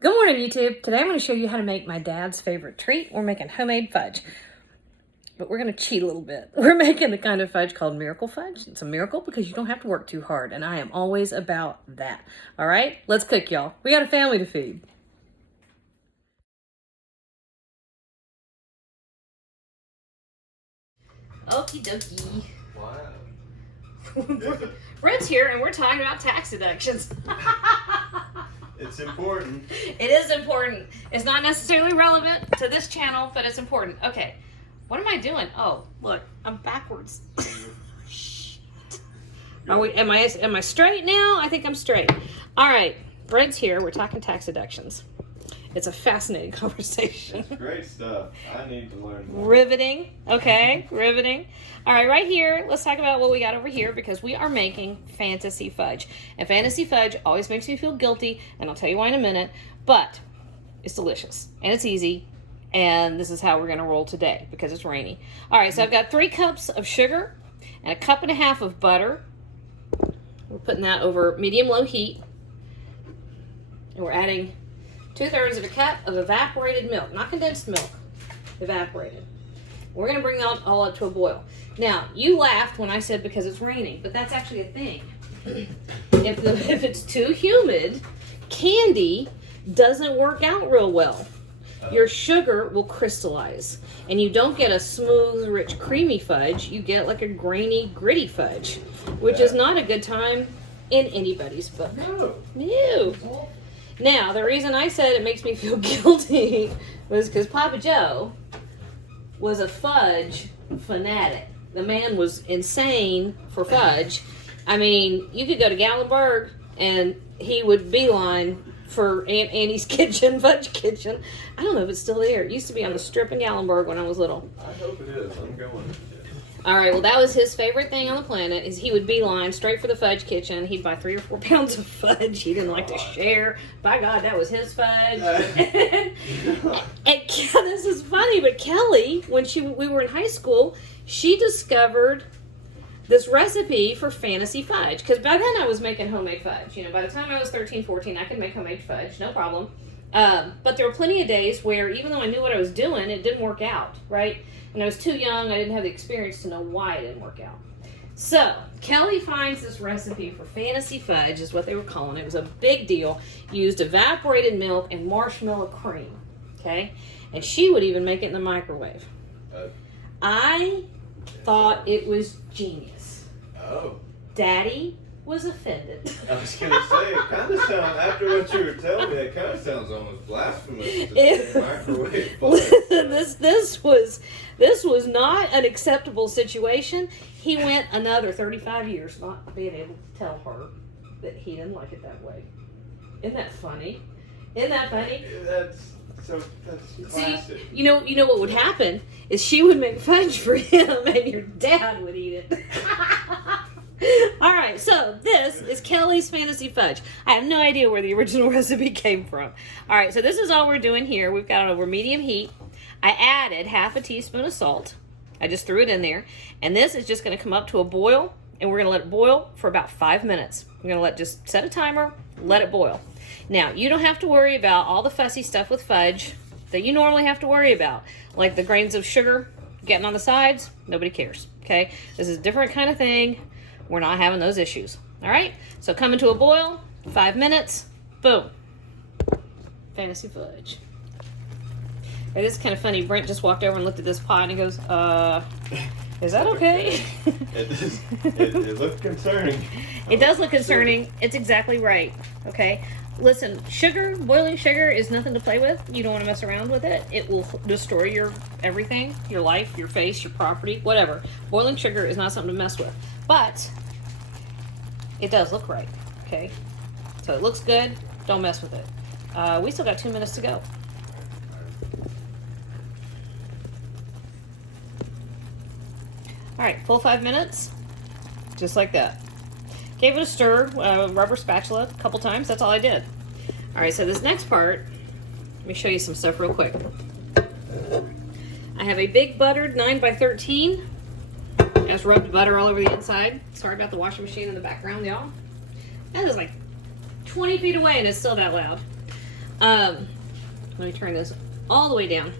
Good morning, YouTube. Today I'm going to show you how to make my dad's favorite treat. We're making homemade fudge, but we're going to cheat a little bit. We're making the kind of fudge called miracle fudge. It's a miracle because you don't have to work too hard, and I am always about that. All right, let's cook, y'all. We got a family to feed. Okie dokie. Wow. Brent's here, and we're talking about tax deductions. It's important. It is important. It's not necessarily relevant to this channel, but it's important. Okay, what am I doing? Oh, look, I'm backwards. Am I straight now? I think I'm straight. All right, Brent's here. We're talking tax deductions. It's a fascinating conversation. It's great stuff. I need to learn more. Riveting. Okay, riveting. All right here, let's talk about what we got over here because we are making fantasy fudge. And fantasy fudge always makes me feel guilty, and I'll tell you why in a minute, but it's delicious and it's easy. And this is how we're going to roll today because it's rainy. All right, so I've got 3 cups of sugar and 1.5 cups of butter. We're putting that over medium-low heat. And we're adding 2/3 cup of evaporated milk, not condensed milk, evaporated. We're going to bring that all up to a boil. Now, you laughed when I said because it's raining, but that's actually a thing. If it's too humid, candy doesn't work out real well. Your sugar will crystallize, and you don't get a smooth, rich, creamy fudge. You get like a grainy, gritty fudge, which is not a good time in anybody's book. No. Now, the reason I said it makes me feel guilty was because Papa Joe was a fudge fanatic. The man was insane for fudge. I mean, you could go to Gallenberg and he would beeline for Aunt Annie's kitchen, fudge kitchen. I don't know if it's still there. It used to be on the strip in Gallenberg when I was little. I hope it is. I'm going. All right, well, that was his favorite thing on the planet, is he would beeline straight for the fudge kitchen. He'd buy 3 or 4 pounds of fudge. He didn't like to share. By God, that was his fudge. And this is funny, but Kelly, when we were in high school, she discovered this recipe for fantasy fudge. Because by then I was making homemade fudge. You know, by the time I was 13, 14, I could make homemade fudge, no problem. But there were plenty of days where, even though I knew what I was doing, it didn't work out, right? When I was too young, I didn't have the experience to know why it didn't work out. So, Kelly finds this recipe for fantasy fudge, is what they were calling it. It was a big deal. Used evaporated milk and marshmallow cream, okay? And she would even make it in the microwave. I thought it was genius. Oh. Daddy was offended. I was going to say, it kind of sounds, after what you were telling me, it kind of sounds almost blasphemous to microwave fudge. This was not an acceptable situation. He went another 35 years not being able to tell her that he didn't like it that way. Isn't that funny? Isn't that funny? That's classic. See, you know what would happen is she would make fudge for him and your dad would eat it. All right, so this is Kelly's fantasy fudge. I have no idea where the original recipe came from. All right, so this is all we're doing here. We've got it over medium heat. I added 1/2 teaspoon of salt. I just threw it in there. And this is just going to come up to a boil, and we're going to let it boil for about 5 minutes. We're going to just set a timer, let it boil. Now, you don't have to worry about all the fussy stuff with fudge that you normally have to worry about, like the grains of sugar getting on the sides. Nobody cares, okay? This is a different kind of thing. We're not having those issues. All right? So coming to a boil, 5 minutes, boom. Fantasy fudge. It is kind of funny. Brent just walked over and looked at this pot and he goes, is that okay? It looked concerning. It does look concerning. It's exactly right. Okay? Listen, sugar, boiling sugar is nothing to play with. You don't want to mess around with it. It will destroy your everything, your life, your face, your property, whatever. Boiling sugar is not something to mess with. But it does look right, okay? So it looks good. Don't mess with it. We still got 2 minutes to go. All right, full 5 minutes, just like that. Gave it a stir, rubber spatula a couple times. That's all I did. All right, so this next part, let me show you some stuff real quick. I have a big buttered 9x13. Just rubbed butter all over the inside. Sorry about the washing machine in the background, y'all. That is like 20 feet away and it's still that loud. Let me turn this all the way down.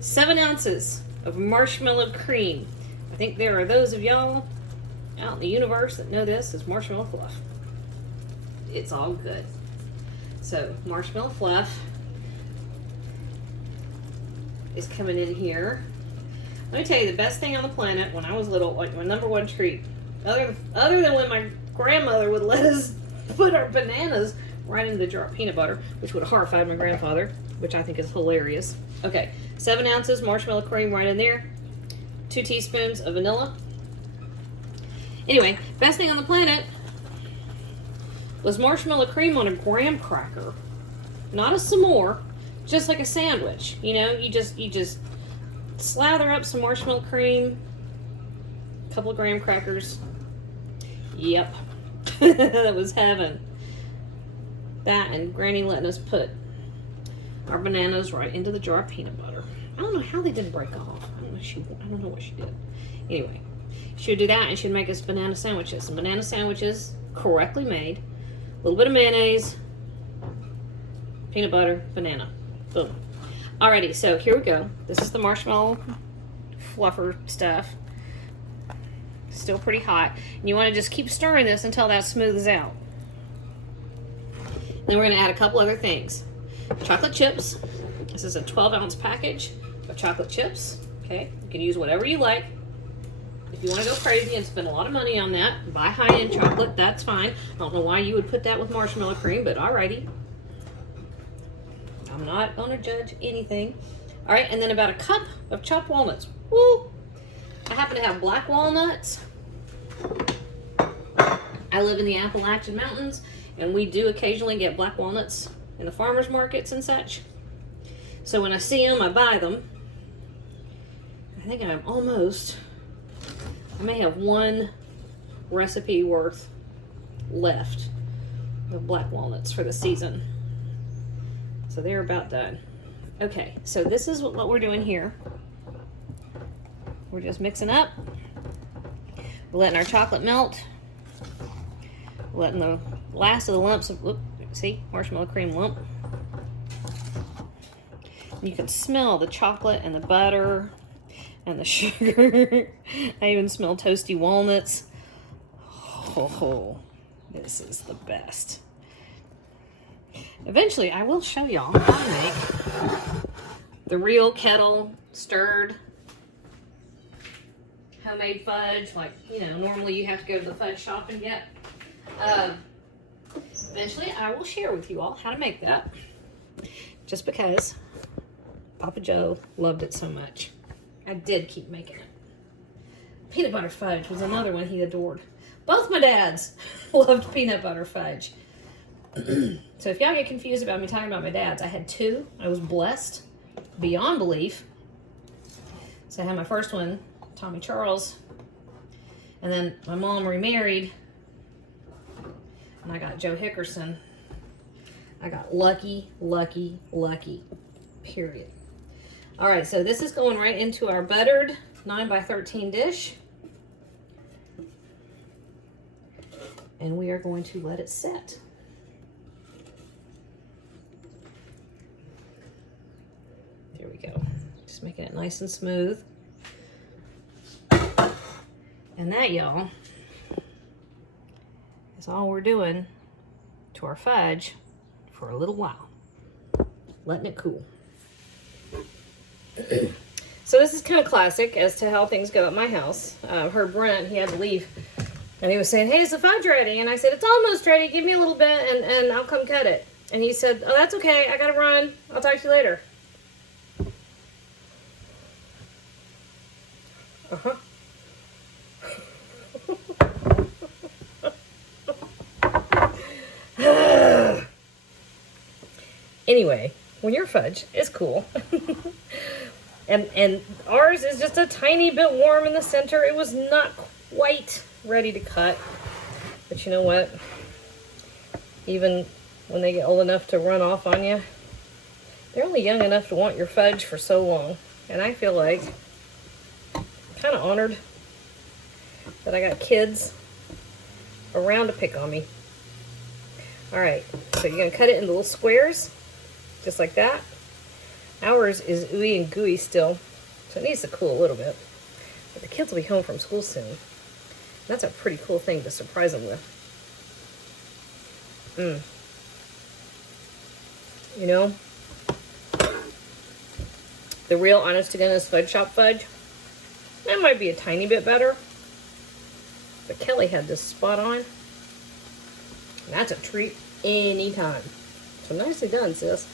7 ounces of marshmallow cream. I think there are those of y'all out in the universe that know this as marshmallow fluff. It's all good. So marshmallow fluff is coming in here. Let me tell you, the best thing on the planet when I was little, like my number one treat, other than when my grandmother would let us put our bananas right into the jar of peanut butter, which would have horrified my grandfather, which I think is hilarious. Okay, 7 ounces marshmallow cream right in there. 2 teaspoons of vanilla. Anyway, best thing on the planet was marshmallow cream on a graham cracker. Not a s'more, just like a sandwich. You know, you just slather up some marshmallow cream, a couple of graham crackers. Yep. That was heaven. That and Granny letting us put our bananas right into the jar of peanut butter. I don't know how they didn't break off. I don't know what she did. Anyway, she would do that and she'd make us banana sandwiches. And banana sandwiches, correctly made, a little bit of mayonnaise, peanut butter, banana. Boom. Alrighty, so here we go. This is the marshmallow fluffer stuff. Still pretty hot. And you want to just keep stirring this until that smooths out. Then we're going to add a couple other things. Chocolate chips. This is a 12-ounce package of chocolate chips. Okay, you can use whatever you like. If you want to go crazy and spend a lot of money on that, buy high-end chocolate, that's fine. I don't know why you would put that with marshmallow cream, but alrighty. I'm not going to judge anything. Alright, and then about a cup of chopped walnuts. Woo! I happen to have black walnuts. I live in the Appalachian Mountains, and we do occasionally get black walnuts in the farmers markets and such. So when I see them, I buy them. I think I may have 1 recipe worth left of black walnuts for the season. So they're about done. Okay, so this is what we're doing here. We're just mixing up. We're letting our chocolate melt. We're letting the last of the lumps of, see, marshmallow cream lump. You can smell the chocolate and the butter and the sugar. I even smell toasty walnuts. Oh, this is the best. Eventually, I will show y'all how to make the real kettle stirred homemade fudge. Like, you know, normally you have to go to the fudge shop and get. Eventually, I will share with you all how to make that. Just because Papa Joe loved it so much. I did keep making it. Peanut butter fudge was another one he adored. Both my dads loved peanut butter fudge. So if y'all get confused about me talking about my dads, I had 2. I was blessed beyond belief. So I had my first one, Tommy Charles, and then my mom remarried, and I got Joe Hickerson. I got lucky, lucky, lucky, period. All right, so this is going right into our buttered 9x13 dish. And we are going to let it set. There we go. Just making it nice and smooth. And that, y'all, is all we're doing to our fudge for a little while. Letting it cool. So this is kind of classic as to how things go at my house. Heard Brent, he had to leave, and he was saying, "Hey, is the fudge ready?" And I said, "It's almost ready. Give me a little bit, and I'll come cut it." And he said, "Oh, that's okay. I gotta run. I'll talk to you later." Uh-huh. Anyway, when your fudge is cool, and ours is just a tiny bit warm in the center. It was not quite ready to cut, but you know what? Even when they get old enough to run off on you, they're only young enough to want your fudge for so long. And I feel like kind of honored that I got kids around to pick on me. All right, so you're gonna cut it into little squares. Just like that. Ours is ooey and gooey still, so it needs to cool a little bit. But the kids will be home from school soon. That's a pretty cool thing to surprise them with. You know, the real honest-to-goodness Fudge Shop fudge, that might be a tiny bit better. But Kelly had this spot on. And that's a treat anytime. So nicely done, sis.